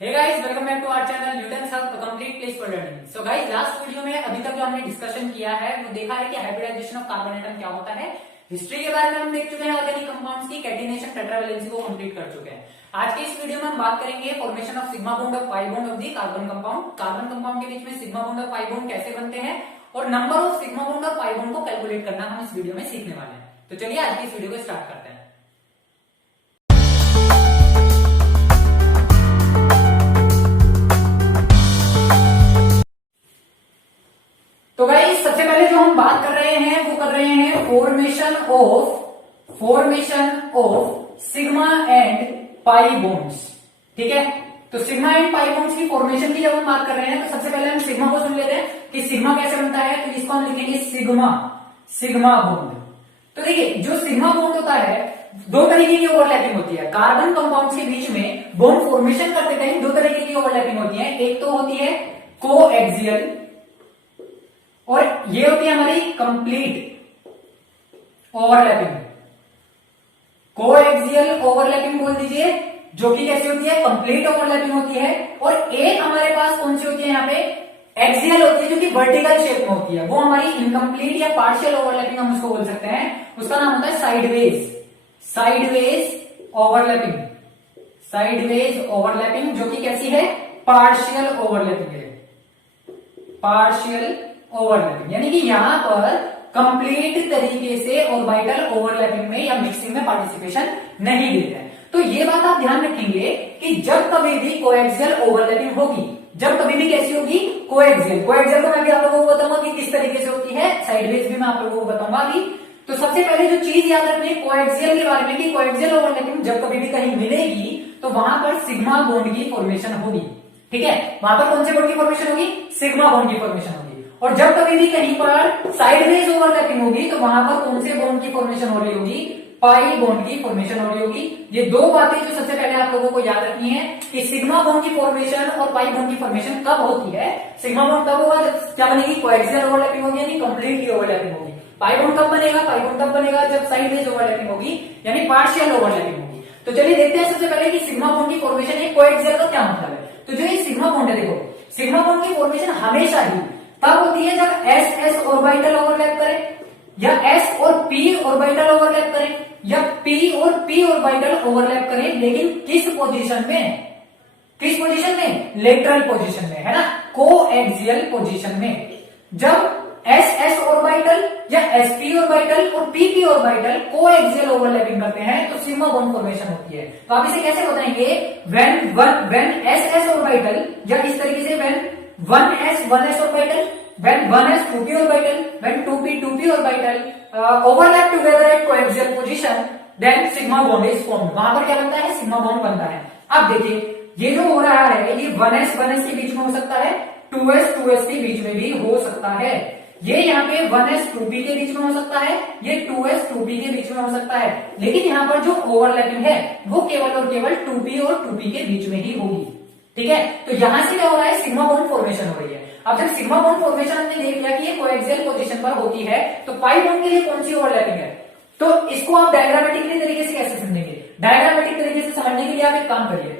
Hey guys, welcome back to our channel Newton hub, the complete place for learning. So guys, last video में अभी तक जो हमने discussion किया है वो देखा है कि हाइब्रिडाइजेशन ऑफ कार्बन एटम क्या होता है। हिस्ट्री के बारे में हम देख चुके हैं, ऑर्गेनिक कंपाउंड्स की कैटिनेशन टेट्रावैलेंसी को कंप्लीट कर चुके हैं। आज के इस वीडियो में हम बात करेंगे फॉर्मेशन ऑफ सिग्मा बॉन्ड और pi bond of the carbon compound. Carbon compound के बीच में सिग्मा बॉन्ड और पाई बॉन्ड कैसे बनते हैं और नंबर ऑफ सिग्मा बॉन्ड और पाई बॉन्ड को कैलकुलेट करना हम इस वीडियो में सीखने वाले हैं। तो चलिए आज की इस वीडियो को स्टार्ट करते हैं। तो गाइस, सबसे पहले जो हम बात कर रहे हैं वो कर रहे हैं formation of sigma and pi bonds. ठीक है, तो सिग्मा एंड पाई बॉन्ड्स की फॉर्मेशन की जब हम बात कर रहे हैं तो सबसे पहले हम सिग्मा को सुन लेते हैं कि सिग्मा कैसे बनता है। तो इसको हम लिखेंगे सिग्मा बॉन्ड। तो देखिए, जो सिग्मा बॉन्ड होता है दो तरीके की ओवरलैपिंग होती है। कार्बन कंपाउंड्स के बीच में बॉन्ड फॉर्मेशन करते टाइम दो तरीके की ओवरलैपिंग होती है। एक तो होती है कोएक्सियल और ये होती है हमारी कंप्लीट ओवरलैपिंग। कोएक्सियल ओवरलैपिंग बोल दीजिए, जो कि कैसी होती है, कंप्लीट ओवरलैपिंग होती है। और एक हमारे पास कौन सी होती है, यहाँ पे एक्सियल होती है, जो कि वर्टिकल शेप में होती है। वो हमारी इनकम्प्लीट या पार्शियल ओवरलैपिंग हम उसको बोल सकते हैं। उसका नाम होता है साइडवेज ओवरलैपिंग, जो कि कैसी है, पार्शियल ओवरलैपिंग है। पार्शियल ओवरलैपिंग यानी कि यहां पर कंप्लीट तरीके से ऑर्बिटल ओवरलैपिंग में या मिक्सिंग में पार्टिसिपेशन नहीं देते हैं। तो ये बात आप ध्यान रखेंगे कि जब कभी भी कोएक्सियल ओवरलैपिंग होगी, जब कभी भी कैसी होगी, कोएक्सियल को मैं भी आप लोगों को बताऊंगा कि किस तरीके से होती है, साइडवेज भी मैं आप लोगों को बताऊंगा अभी। तो सबसे पहले जो चीज याद रखनी है कोएक्सियल के बारे में कि कोएक्सियल ओवरलैपिंग जब कभी भी कहीं मिलेगी तो वहां पर सिग्मा बॉन्ड की फॉर्मेशन होगी। ठीक है, वहां पर कौन से बॉन्ड की फॉर्मेशन होगी, सिग्मा बॉन्ड की फॉर्मेशन होगी। और जब कभी भी कहीं पर साइडवेज ओवरलैपिंग होगी तो वहां पर कौन से बॉन्ड की फॉर्मेशन हो रही होगी, पाई बॉन्ड की फॉर्मेशन हो रही होगी। ये दो बातें जो सबसे पहले आप लोगों को याद रखनी है कि सिग्मा बॉन्ड की फॉर्मेशन और पाई बॉन्ड की फॉर्मेशन कब होती है। सिग्मा बॉन्ड तब होगा जब क्या बनेगी, कोएक्सियल ओवरलैपिंग होगी यानी कंप्लीटली ओवरलैपिंग होगी। पाई बॉन्ड कब बनेगा, पाई बॉन्ड तब बनेगा जब साइडवेज ओवरलैपिंग होगी यानी पार्शियल ओवरलैपिंग होगी। तो चलिए देखते हैं सबसे पहले कि सिग्मा बॉन्ड की फॉर्मेशन है, कोएक्सियल का क्या मतलब है। तो जो ये सिग्मा बॉन्ड है, देखो सिग्मा बॉन्ड की फॉर्मेशन हमेशा ही तब होती है जब एस एस ऑर्बिटल ओवरलैप करे, या एस और पी ऑर्बिटल ओवरलैप करे, या पी और पी ऑर्बिटल ओवरलैप करे। लेकिन किस पोजीशन में, लेटरल पोजीशन में, है ना, कोएक्सियल पोजीशन में। जब एस एस ऑर्बिटल या एस पी ऑर्बिटल और P P orbital coaxial overlapping करते हैं तो सिग्मा बॉन्ड फॉर्मेशन होती है। तो आप इसे कैसे बताएंगे, व्हेन एस एस ऑर्बिटल, या इस तरीके से when 1s orbital, when 1s 2p orbital, when 2p 2p orbital overlap together at coaxial position, then sigma bond is formed। वहां पर क्या बनता है, सिग्मा बॉन्ड बनता है। अब देखिए, ये जो हो रहा है ये 1s के बीच में हो सकता है, 2s के बीच में भी हो सकता है। ये यहाँ पे 1s 2p के बीच में हो सकता है, ये 2s 2p के बीच में हो सकता है। लेकिन यहाँ पर जो ओवरलैपिंग है वो केवल और केवल 2p और 2p के बीच में ही होगी। ठीक है, तो यहां से क्या हो रहा है, सिग्मा बॉन्ड फॉर्मेशन हो रही है। अब जब सिग्मा बॉन्ड फॉर्मेशन हमने देख लिया कि ये कोएक्सियल पोजीशन पर होती है तो पाई बॉन्ड के लिए कौन सी ओवरलैपिंग है, तो इसको आप डायग्रामेटिकली तरीके से कैसे समझेंगे। डायग्रामेटिक तरीके से समझने के लिए आप एक काम करिए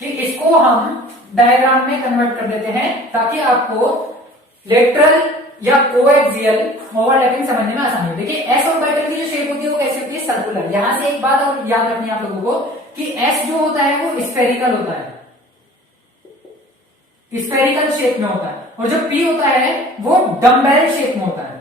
कि इसको हम डायग्राम में कन्वर्ट कर देते हैं ताकि आपको लेटरल या कोएक्सियल ओवरलैपिंग समझने में आसानी हो। देखिए, एस ऑर्बिटल की जो शेप होती है वो कैसे होती है, सर्कुलर। यहां से एक बात और याद रखनी है आप लोगों को कि एस जो होता है वो स्फेरिकल होता है, स्फेरिकल शेप में होता है, और जो पी होता है वो डम्बेल शेप में होता है।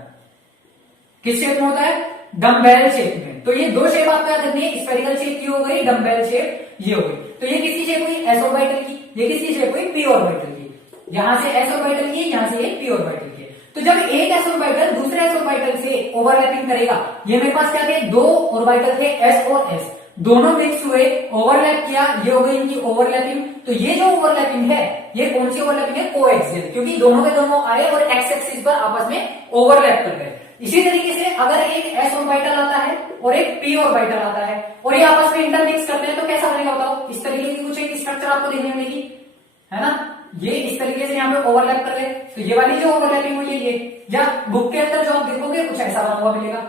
किस शेप में होता है, डम्बेल शेप में। तो ये दो शेप आपको याद रखनी है, स्फेरिकल शेप की हो गई, डम्बेल शेप ये हो गई। तो ये किसकी शेप हुई, एस ऑर्बिटल की, ये किसकी शेप हुई, पी ऑर्बिटल की। यहां से एस ऑर्बिटल की, यहां से पी ऑर्बिटल की। तो जब एक एस ऑर्बिटल दूसरे एस ऑर्बिटल से ओवरलैपिंग करेगा, ये मेरे पास क्या थे, दो ऑर्बिटल थे एस और एस, दोनों मिक्स हुए, ओवरलैप किया, ये हो गई इनकी ओवरलैपिंग। तो ये जो ओवरलैपिंग है ये कौन सी ओवरलैपिंग है, कोएक्सियल, क्योंकि दोनों के दोनों आए और एक्स एक्सिस पर आपस में ओवरलैप कर गए। इसी तरीके से अगर एक एस ऑर्बिटल आता है और एक पी ऑर्बिटल आता है और ये आपस में इंटरमिक्स करते हैं तो कैसा बनेगा बताओ, इस तरीके की कुछ एक स्ट्रक्चर आपको देखने मिलेगी, है ना। ये इस तरीके से यहाँ पे ओवरलैप कर गए, तो ये वाली जो ओवरलैपिंग हुई है ये, या बुक के अंदर जो आप देखोगे कुछ ऐसा बना हुआ मिलेगा,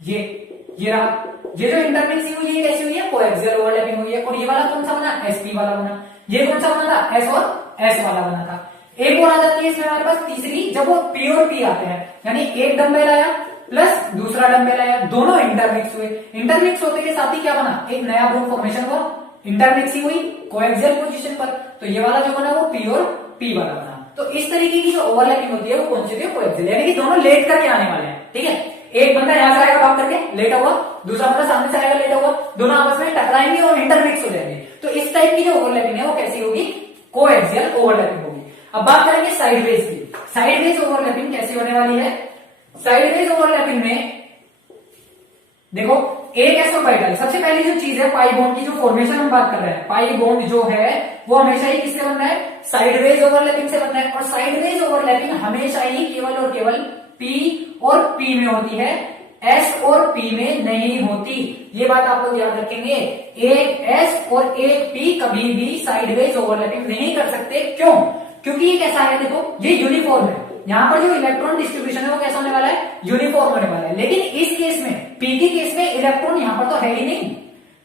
ये रहा। ये जो इंटरमिक्सिंग हुई है कैसी हुई है, कोएक्सियल ओवरलैपिंग हुई है। और ये वाला कौन सा बना, एसपी वाला बना। ये कौन सा बना था, एस और एस वाला बना था। एक और आ जाती है इसमें हमारे पास तीसरी, जब वो पी और पी आते हैं, यानी एक डंबल आया प्लस दूसरा डंबल आया, दोनों इंटरमिक्स हुए। इंटरमिक्स होते के साथ ही क्या बना, एक नया बॉन्ड फॉर्मेशन हुआ, इंटरमिक्सिंग हुई कोएक्सियल पोजीशन पर। तो ये वाला जो बना वो पी और पी वाला बना। तो इस तरीके की जो ओवरलैपिंग होती है वो कौन सी होती है, कोएक्सियल, यानी कि दोनों लेट करके आने वाले हैं। ठीक है, एक बंदा यहां से आएगा भाग करके लेटा हुआ, दूसरा बंदा सामने से आएगा लेटा हुआ, दोनों आपस में टकराएंगे और इंटरमिक्स हो जाएंगे। तो इस टाइप की जो ओवरलैपिंग है वो कैसी होगी, कोएक्सियल ओवरलैपिंग होगी। अब बात करेंगे साइडवेज की। साइडवेज ओवरलैपिंग कैसी होने वाली है, साइडवेज ओवरलैपिंग में देखो एक ऐसा ऑर्बिटल, सबसे पहली जो चीज है पाई बॉन्ड की जो फॉर्मेशन हम बात कर रहे हैं, पाई बॉन्ड जो है वो हमेशा ही किससे बनना है, साइडवेज ओवरलैपिंग से बनना है। और साइडवेज ओवरलैपिंग हमेशा ही केवल और केवल पी और पी में होती है, एस और पी में नहीं होती। ये बात आप लोग याद रखेंगे, एक एस और एक पी कभी भी साइडवेज ओवरलैपिंग नहीं कर सकते। क्यों, क्योंकि ये कैसा है, देखो ये यूनिफॉर्म है, यहाँ पर जो इलेक्ट्रॉन डिस्ट्रीब्यूशन है वो कैसा होने वाला है, यूनिफॉर्म होने वाला है। लेकिन इस केस में, पी के केस में इलेक्ट्रॉन यहाँ पर तो है ही नहीं,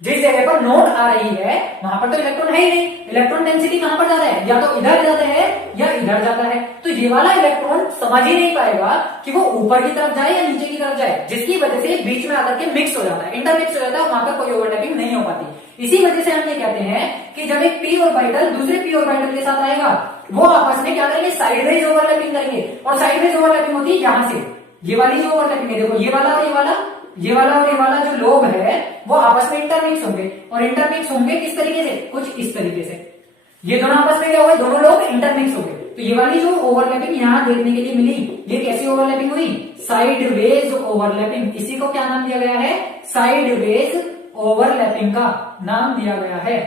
जिस जगह पर नोड आ रही है वहां पर तो इलेक्ट्रॉन है ही नहीं। इलेक्ट्रॉन डेंसिटी कहां पर जाता है, या तो इधर जाता है या इधर जाता है। तो ये वाला इलेक्ट्रॉन समझ ही नहीं पाएगा कि वो ऊपर की तरफ जाए या नीचे की तरफ जाए, जिसकी वजह से बीच में आकर के मिक्स हो जाता है, इंटरमिक्स हो जाता है, वहां पर कोई ओवरलैपिंग नहीं हो पाती। इसी वजह से हम ये कहते हैं कि जब एक पी ऑर्बिटल दूसरे पी ऑर्बिटल के साथ आएगा, वो आपस में क्या करेंगे, साइडवेज ओवरलैपिंग करेंगे। और साइडवेज ओवरलैपिंग होती है यहां से, ये वाली जो ओवरलैपिंग है, देखो ये वाला और ये वाला, ये वाला और ये वाला जो लोब है वो आपस में इंटरमिक्स होंगे। और इंटरमिक्स होंगे किस तरीके से, कुछ इस तरीके से, ये दोनों आपस में क्या हुए, दोनों लोग इंटरमिक्स हो गए। तो ये वाली जो ओवरलैपिंग यहां देखने के लिए मिली, ये कैसी ओवरलैपिंग हुई, साइडवेज ओवरलैपिंग। इसी को क्या नाम दिया गया है, साइडवेज ओवरलैपिंग का नाम दिया गया है।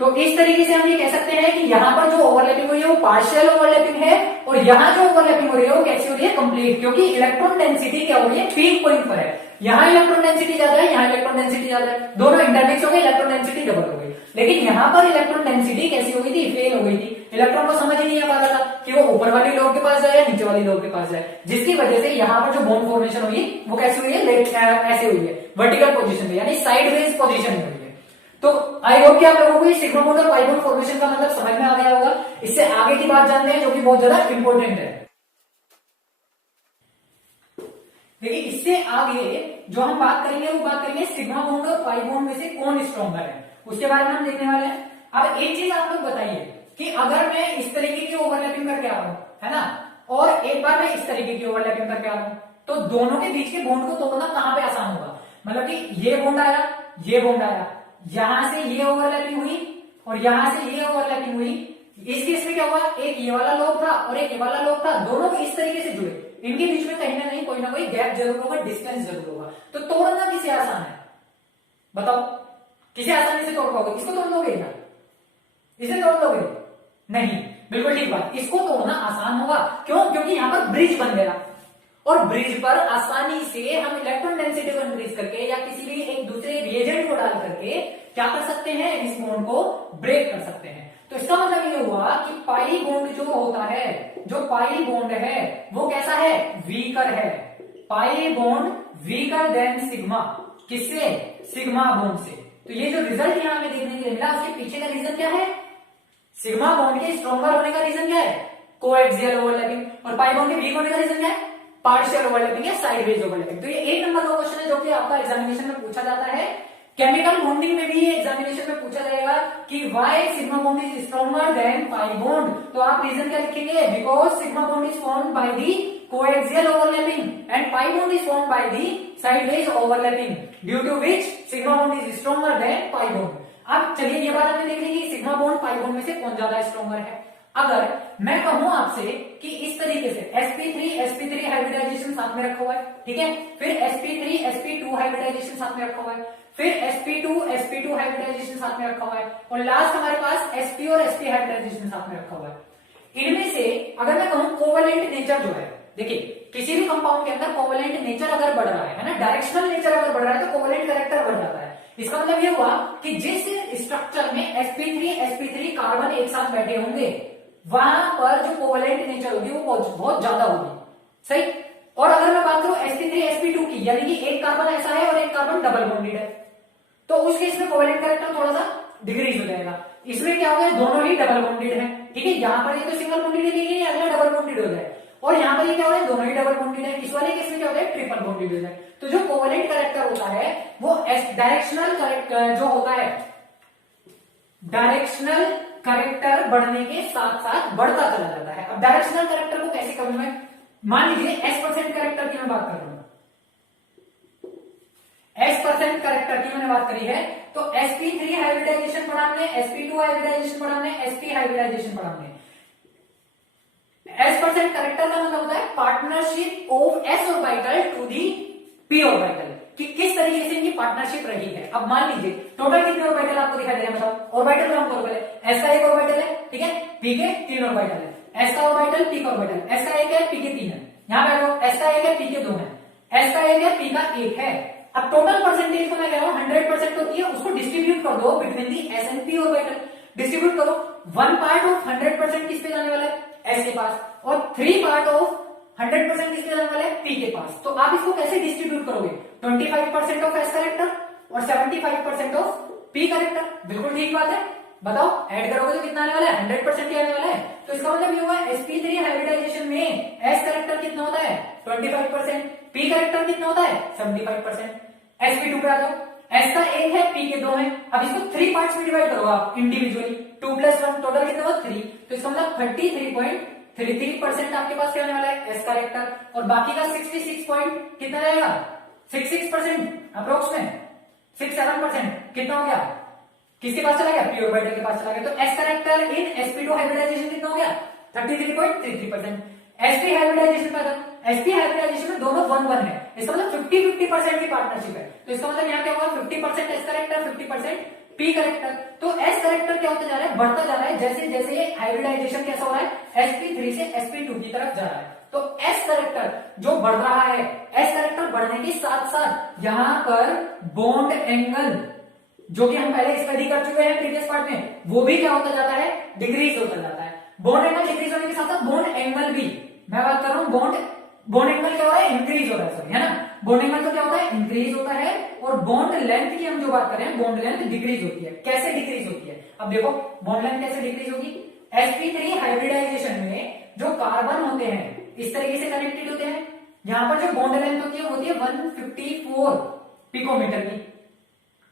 तो इस तरीके से हम ये कह सकते हैं कि यहां पर जो ओवरलैपिंग हो रही है वो पार्शियल ओवरलैपिंग है, और यहां जो ओवरलैपिंग हो रही है वो कैसी हो रही है, कंप्लीट। क्योंकि इलेक्ट्रॉन डेंसिटी क्या हो रही है, पीक पॉइंट पर है, यहां इलेक्ट्रॉन डेंसिटी ज्यादा है, यहां इलेक्ट्रॉन डेंसिटी ज्यादा है, दोनों इंटरमिक्स हो गए, इलेक्ट्रॉन डेंसिटी डबल हो गई। लेकिन यहां पर इलेक्ट्रॉन डेंसिटी कैसी हो गई थी, फेल हो गई थी। इलेक्ट्रॉन को समझ ही नहीं आ पा रहा था कि वो ऊपर वाली लोब के पास जाए या नीचे वाली लोब के पास जाए, जिसकी वजह से यहां पर जो बॉन्ड फॉर्मेशन हुई वो कैसी हुई है, ऐसे हुई है, वर्टिकल पोजीशन में, यानी साइडवेज पोजीशन में हुई है। तो आई होप कि आप लोगों को ये सिग्मा बॉन्ड और पाई बॉन्ड फॉर्मेशन का मतलब समझ में आ गया होगा। इससे आगे की बात जानते हैं जो कि बहुत ज्यादा इंपॉर्टेंट है। देखिए इससे आगे जो हम बात करेंगे वो बात करेंगे सिग्मा बॉन्ड और पाई बॉन्ड में से कौन स्ट्रॉन्गर है, उसके बारे में हम देखने वाले हैं। अब एक चीज आप लोग बताइए कि अगर मैं इस तरीके की ओवरलैपिंग करके आ रहा हूं, है ना, और एक बार मैं इस तरीके की ओवरलैपिंग करके आ रहा हूं, तो दोनों के बीच के बॉन्ड को तोड़ना कहां पे आसान होगा, मतलब कि ये बॉन्ड आया, ये बॉन्ड आया, यहां से ये ओवरलैपिंग हुई और यहां से ये ओवरलैपिंग हुई। इस केस में क्या हुआ, एक ये वाला लोब था और एक ये वाला लोब था, दोनों इस तरीके से जुड़े, इनके बीच में कहीं ना कोई गैप जरूर होगा, डिस्टेंस जरूर होगा। तो तोड़ना किसे आसान है, बताओ, किसे आसानी से तोड़ पाओगे, इसको तोड़ लोगे क्या, इसे तोड़ लोगे, नहीं, बिल्कुल ठीक बात, इसको तोड़ना आसान होगा। क्यों, क्योंकि यहां पर ब्रिज बन गया, और ब्रिज पर आसानी से हम इलेक्ट्रॉन डेंसिटी को इंक्रीज करके या किसी भी एक दूसरे रिएजेंट को डाल करके क्या कर सकते हैं, इस बॉन्ड को ब्रेक कर सकते हैं। तो इसका मतलब ये हुआ कि पाई बॉन्ड जो होता है, जो पाई बॉन्ड है वो कैसा है, वीकर है। Pi bond weaker then sigma, किससे, सिग्मा बॉन्ड से। तो ये जो रिजल्ट यहां हमें देखने के लिए मिला, उसके पीछे का रीजन क्या है, सिग्मा बॉन्ड के स्ट्रॉन्गर होने का रीजन क्या है, कोएक्सियल ओवरलैपिंग, और पाई बॉन्ड के वीक होने का रीजन क्या है, पार्शियल ओवरलैपिंग या साइडवेज ओवरलैपिंग। तो ये एक नंबर का क्वेश्चन है जो कि आपका एग्जामिनेशन में पूछा जाता है। केमिकल बॉन्डिंग में भी ये एग्जामिनेशन में पूछा जाएगा कि why sigma bond is stronger than pi bond. तो आप रीजन क्या लिखेंगे, because sigma bond is formed by the coaxial overlapping and pi bond is formed by the sideways overlapping, due to which sigma bond is stronger than pi bond. अब चलिए ये बात हमने देख ली कि सिग्मा बॉन्ड पाई बॉन्ड में से कौन ज्यादा स्ट्रॉन्गर है। अगर मैं कहूं आपसे कि इस तरीके से sp3 हाइब्रिडाइजेशन साथ में रखा हुआ है, ठीक है, फिर sp3 हाइब्रिडाइजेशन साथ में रखा हुआ है, फिर sp2 हाइब्रिडाइजेशन साथ में रखा हुआ है, और लास्ट हमारे पास sp और sp हाइब्रिडाइजेशन साथ में रखा हुआ है। इनमें से अगर मैं कहूं कोवेलेंट नेचर जो है, देखिए किसी भी कंपाउंड के अंदर कोवेलेंट नेचर अगर बढ़ रहा है ना, डायरेक्शनल नेचर अगर बढ़ रहा है तो कोवेलेंट कैरेक्टर बढ़ जाता है। इसका मतलब ये हुआ कि जिस स्ट्रक्चर में sp3 कार्बन एक साथ बैठे होंगे वहां पर जो कोवेलेंट नेचर होगी वो बहुत ज्यादा होगी, सही। और अगर मैं बात करूं sp3 की, यानी कि एक कार्बन ऐसा है और एक कार्बन डबल बॉन्डेड है, तो उस केस में कोवेलेंट कैरेक्टर थोड़ा सा डिक्रीज हो जाएगा। इसमें क्या हो गया, दोनों ही डबल बॉन्डेड है, ठीक है। यहाँ पर ये तो सिंगल बॉन्डेड है, अगला डबल बॉन्डेड हो जाए, और यहाँ पर ये क्या हो रहा है, दोनों ही डबल बॉन्डेड है। इस वाले केस में क्या होता है, ट्रिपल बॉन्डेड हो जाए। तो जो कोवेलेंट कैरेक्टर होता है वो डायरेक्शनल कैरेक्टर जो होता है, डायरेक्शनल कैरेक्टर बढ़ने के साथ साथ बढ़ता चला जाता है। अब डायरेक्शनल कैरेक्टर को कैसे करूं मैं, मान लीजिए S% कैरेक्टर की मैं बात कर रहा हूं, S% कैरेक्टर की मैंने बात करी है, तो sp3 हाइब्रिडाइजेशन पढ़ा हमने, sp2 हाइब्रिडाइजेशन पढ़ा हमने, sp हाइब्रिडाइजेशन पढ़ा हमने। S% कैरेक्टर का मतलब होता है partnership of s orbital to the p orbital, कि किस तरीके से इनकी पार्टनरशिप रही है। अब मान लीजिए टोटल कितने ऑर्बिटल आपको दिखाई दे रहे हैं, बताओ। ऑर्बिटल काउंट करो पहले, s का एक ऑर्बिटल है, ठीक है, p के 3 ऑर्बिटल है, s का ऑर्बिटल p का ऑर्बिटल, s का एक है p के 3 है, यहां पे देखो s का एक है p के 2 है, s का एक है p का 1 है। अब टोटल परसेंटेज को मैं कह रहा हूं 100% होती है, उसको डिस्ट्रीब्यूट कर दो between the s and p orbital, distribute करो। 1 पार्ट ऑफ 100% किस पे जाने वाला है, s के पास, और 3 पार्ट ऑफ 100% किसके जाने वाले हैं, p के पास। तो आप इसको कैसे डिस्ट्रीब्यूट करोगे, 25% ऑफ s कैरेक्टर और 75% ऑफ p कैरेक्टर, बिल्कुल ठीक बात है। बताओ ऐड करोगे तो कितना आने वाला है, 100% ही आने वाला है। तो इसका मतलब ये हुआ sp3 हाइब्रिडाइजेशन में s कैरेक्टर कितना होता है, 25%, p कैरेक्टर कितना होता है, 75%। sp2 पे आ जाओ, s का 1 है, p के 2 है। अब इसको 3 पार्ट्स में डिवाइड करो आप इंडिविजुअली, 2 + 1 टोटल कितना हुआ 3, तो इसका मतलब 33.33% आपके पास क्या होने वाला है, एस कैरेक्टर, और बाकी का 66 पॉइंट कितना रहेगा, 66% अप्रोक्स में 67% कितना हो गया, किसके पास चला गया, पी ऑर्बिटल के पास चला गया। तो S character in sp2 hybridisation कितना हो गया, 33.33%। sp हाइब्रिडाइजेशन पर, sp हाइब्रिडाइजेशन में दोनों 1-1 है, इसका मतलब 50-50% की पार्टनरशिप है। तो इसका मतलब यहाँ क्या होगा, 50% एस कैरेक्टर, 50% पी कैरेक्टर। तो एस कैरेक्टर क्या होता जा रहा है, बढ़ता जा रहा है, जैसे जैसे हाइब्रिडाइजेशन कैसा हो रहा है, sp3 से sp2 की तरफ जा रहा है। तो एस कैरेक्टर जो बढ़ रहा है, एस कैरेक्टर बढ़ने के साथ साथ यहां पर बॉन्ड एंगल जो कि हम पहले स्टडी कर चुके हैं प्रीवियस पार्ट में, वो भी क्या होता जाता है, डिक्रीज होता जाता है। बॉन्ड एंगल डिक्रीज होने के साथ साथ बॉन्ड एंगल भी, मैं बात कर रहा हूं बॉन्ड एंगल क्या हो रहा है, इंक्रीज हो रहा है, सॉरी, है ना। बॉन्ड एंगल तो क्या होता है, इंक्रीज होता है, और बॉन्ड लेंथ की हम जो बात करें, बॉन्ड लेंथ डिक्रीज होती है। कैसे डिक्रीज होती है, अब देखो बॉन्ड लेंथ कैसे डिक्रीज होगी, sp3 हाइब्रिडाइजेशन में जो कार्बन होते हैं इस तरीके से कनेक्टेड होते हैं, यहां पर जो बॉन्ड लेंथ होती है 154 पिकोमीटर की,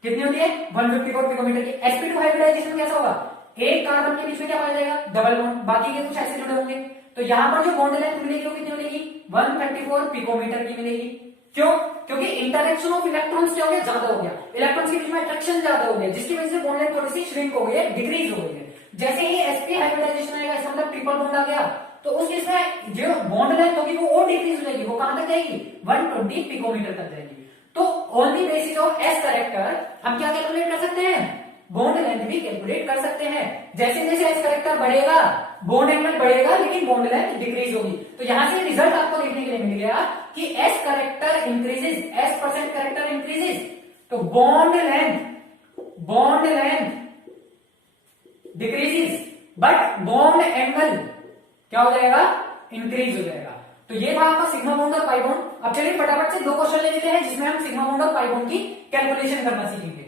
कितनी होती है, 154 पिकोमीटर की। sp2 हाइब्रिडाइजेशन कैसा होगा, एक कार्बन के बीच में क्या पाया जाएगा, डबल बॉन्ड, बाकी के कुछ ऐसे जुड़े होंगे, तो यहां पर जो बॉन्ड लेंथ मिलेगी वो कितनी मिलेगी, 134 पिकोमीटर की मिलेगी। क्यों, क्योंकि इंटरेक्शन ऑफ इलेक्ट्रॉन्स क्या हो गया, ज्यादा हो गया, इलेक्ट्रॉन्स के बीच में अट्रैक्शन ज्यादा हो गया, जिसकी वजह से बॉन्ड लेंथ थोड़ी सी श्रिंक हो गई है, डिक्रीज हो गई है। जैसे ही sp हाइब्रिडाइजेशन आएगा, इसका मतलब ट्रिपल बॉन्ड आ गया, तो उस केस में जो बॉन्ड लेंथ होगी वो और डिक्रीज हो जाएगी, वो कहां तक जाएगी, 120 पिकोमीटर तक जाएगी। तो on the basis of S character हम क्या कैलकुलेट कर सकते हैं, बॉन्ड लेंथ भी कैलकुलेट कर सकते हैं। जैसे जैसे एस कैरेक्टर बढ़ेगा बॉन्ड एंगल बढ़ेगा, लेकिन बॉन्ड लेंथ डिक्रीज होगी। तो यहां से रिजल्ट आपको देखने के लिए मिल गया कि s character increases, s% character increases, तो bond length decreases, but bond angle क्या हो जाएगा, इंक्रीज हो जाएगा। तो ये था आपका सिग्मा बॉन्ड और पाई बॉन्ड। अब चलिए फटाफट से 2 क्वेश्चन ले लेते हैं जिसमें हम सिग्मा बॉन्ड और पाई बॉन्ड की कैलकुलेशन करना सीखेंगे।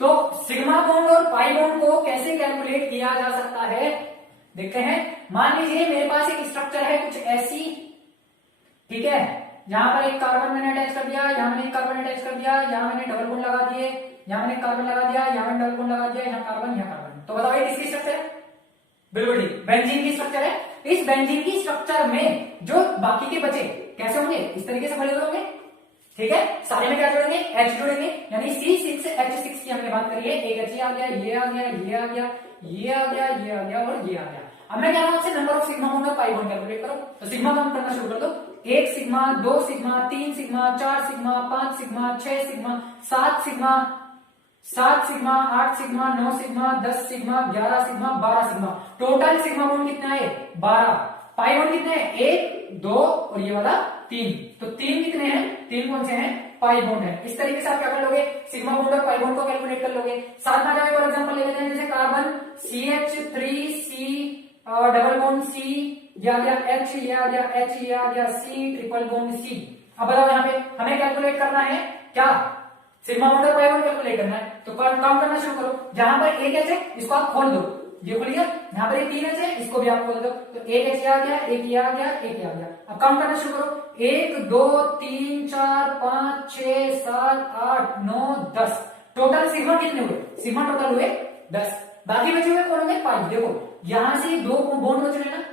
तो सिग्मा बॉन्ड और पाई बॉन्ड को कैसे कैलकुलेट किया जा सकता है, देखते हैं। मान लीजिए मेरे पास एक स्ट्रक्चर है कुछ ऐसी, ठीक है, यहां पर एक कार्बन मैंने अटैच कर दिया, यहां मैंने एक कार्बन अटैच कर दिया, यहां मैंने डबल बॉन्ड लगा दिए, यहां मैंने कार्बन लगा दिया, यहां मैंने डबल बॉन्ड लगा दिया, यहां कार्बन, यहां कार्बन। तो बताओ ये किसकी स्ट्रक्चर है, बिल्कुल ठीक, बेंजीन की स्ट्रक्चर है। इस बेंजीन की स्ट्रक्चर में जो बाकी के बचे कैसे होंगे, इस तरीके से भरे हुए होंगे, ठीक है। सारे में क्या जोड़ेंगे, H जोड़ेंगे, यानी C6H6 की हमने बात करी है, एक H आ गया, ये आ गया, ये आ गया, ये आ गया, ये आ गया और ये आ गया। अब मैं कह रहा हूं आपसे नंबर ऑफ सिग्मा बॉन्ड और पाई बॉन्ड कैलकुलेट करो। तो सिग्मा काउंट करना शुरू कर दो, 1 sigma, 2 sigma, 3 sigma, 4 sigma, 5 sigma, 6 sigma, 7 sigma, 7 sigma, 8 sigma, 9 sigma, 10 sigma, 11 sigma, 12 sigma. Total sigma bond कितना है, 12। पाई बॉन्ड कितने हैं, 1, 2 और ये वाला 3। तो 3 कितने हैं, 3 कौन से हैं, पाई बॉन्ड है। इस तरीके से आप क्या कर लोगे, सिग्मा बॉन्ड और पाई बॉन्ड को कैलकुलेट कर लोगे। साथ में फॉर एग्जांपल ले लेते हैं, जैसे carbon CH3C double bond C, ये आ गया H, ये आ गया H, ये आ गया C, ट्रिपल बॉन्ड C। अब बताओ यहाँ पे हमें कैलकुलेट करना है क्या, sigma bond pi bond calculate करना है, तो काम करना शुरू करो। जहां पर एक एच है इसको आप खोल दो, ये खोलिए, यहाँ पर एक 3 एच है इसको भी आप खोल दो, तो एक एच आ गया, एक ये आ गया, एक ये आ गया। अब काउंट करना शुरू करो, 1 2 3 4 5 6 7 8 9 10। टोटल सिग्मा कितने हुए, सिग्मा टोटल हुए 10। बाकी बचे हुए कौन होंगे, पाई। देखो यहां से 2 बॉन्ड बच रहे हैं ना,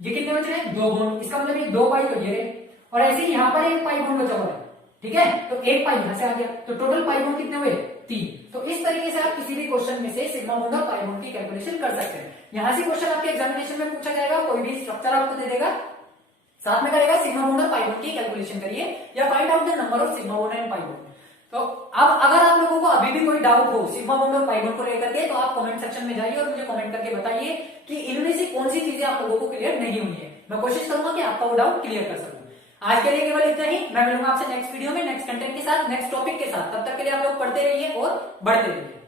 ये कितने बच रहे हैं, 2 बॉन्ड, इसका मतलब ये 2 पाई तो ये रहे, और ऐसे ही यहाँ पर एक पाई बॉन्ड बचा हुआ है, ठीक है, तो एक पाई यहां से आ गया, तो टोटल पाई बॉन्ड कितने हुए, 3। तो इस तरीके से आप किसी भी क्वेश्चन में से सिग्मा बॉन्ड और पाई बॉन्ड की कैलकुलेशन कर सकते हैं। यहां से क्वेश्चन आपके एग्जामिनेशन में पूछा जाएगा, कोई भी स्ट्रक्चर आपको दे देगा, साथ में करेगा सिग्मा बॉन्ड और पाई बॉन्ड की कैलकुलेशन करिए या find out the number of sigma bond and pi bond. तो अब अगर आप लोगों को अभी भी कोई डाउट हो सिग्मा बॉन्ड और पाई बॉन्ड को लेकर के, तो आप कमेंट सेक्शन में जाइए और मुझे कमेंट करके बताइए कि इनमें से कौन सी चीजें आप लोगों को क्लियर नहीं हुई है। मैं कोशिश करूंगा कि आपका वो डाउट क्लियर कर सकूं। आज के लिए केवल इतना ही, मैं मिलूंगा आपसे नेक्स्ट वीडियो में नेक्स्ट कंटेंट के साथ, नेक्स्ट टॉपिक के साथ। तब तक के लिए आप लोग पढ़ते रहिए और बढ़ते रहिए।